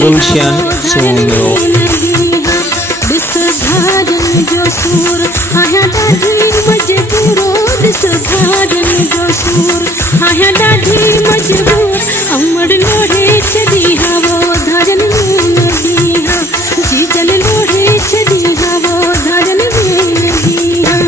गुलशन सोमरो जो सूर आया दादी मजबूरो दिस भागन जो सूर आया दादी मजबूर अमर लोढ़े चली हवो धरन में नदी हा जी जल लोढ़े चली हवो धरन में नदी हा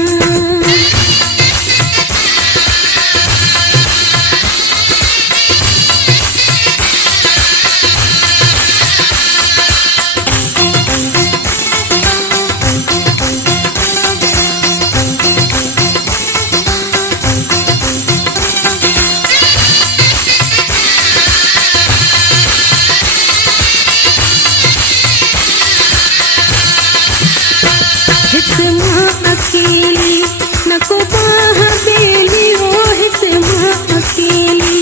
अकेली नको बाह बेली ओ हित मां अकेली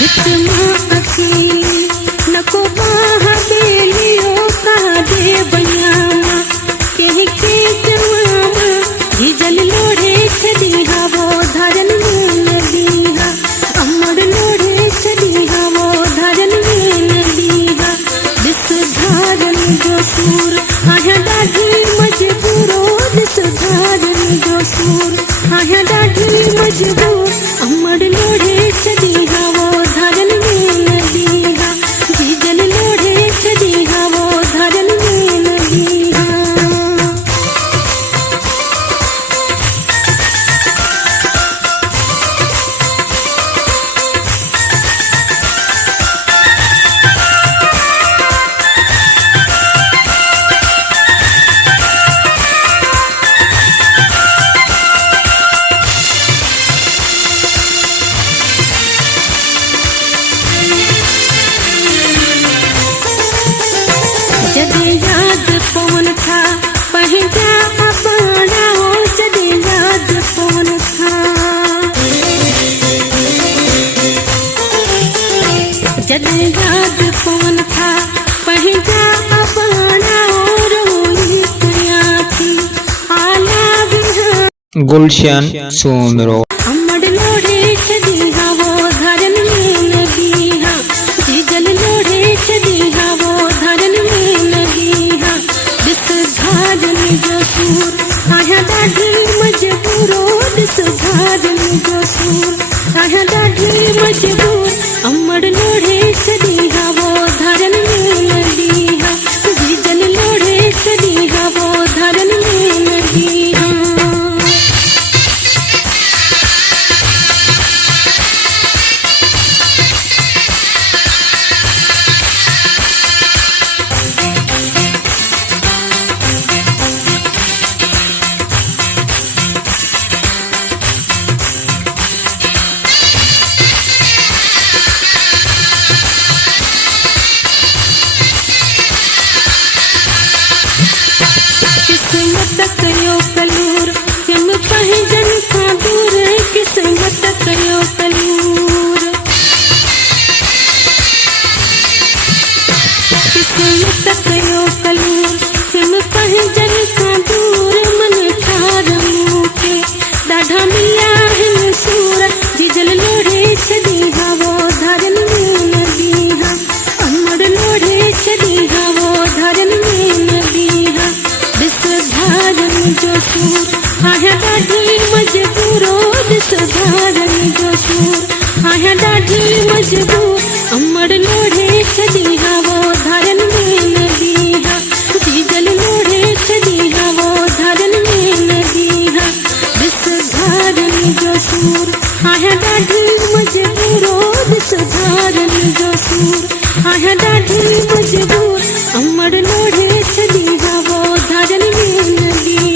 हित मां अकेली नको बाह बेली ओ कहा दे बयामा कह के जमामा ये जल लोढ़े छदी हवो धरन में नदी हा अमर लोढ़े छदी हवो धरन में नदी हा धारन जो सूर आया दादी मजबूरो दिस धारन जो सूर आया दादी मजबूर अमर लोढ़े चली हवो धरन में नदी हा जी जल लोढ़े चली हवो धरन में नदी हा पवन था पहजा अपना हो जदे याद पवन था जदे याद पवन था पहजा अपना हो रोई कया थी आला बिहार गुलशन सोमरो अमर लोढ़े चली हवो धरन में नदी हा जी जल लोढ़े चली हवो धरन में नदी हा धारन जो सूर आया दादी मजबूरो दिस धारन जो सूर आया दादी मजबूर अमर लोढ़े चली हवो धरन में नदी हा जी जल लोढ़े चली हवो धरन में नदी हा किस्मत कयो कलूर हम पहजन का दूर किस्मत कयो कलूर किस्मत कयो कलूर हम पहजन का दूर मन ठार मुके दाढ़ा मिया है सूर जी जल लोढ़े चली हवो धरन में नदी हा अमर लोढ़े चली हवो धरन में नदी हा धारन जो सूर आया दादी मजबूरो दिस धारन जो सूर आया दादी मजबूर अमर लोढ़े चली हवो धरन में नदी हा जी जल लोढ़े चली हवो धरन में नदी हा दिस धारन जो सूर आया दादी मजबूरो दिस धारन जो सूर आया दादी मजबूर अमर लोढ़े चली हवो धरन में नदी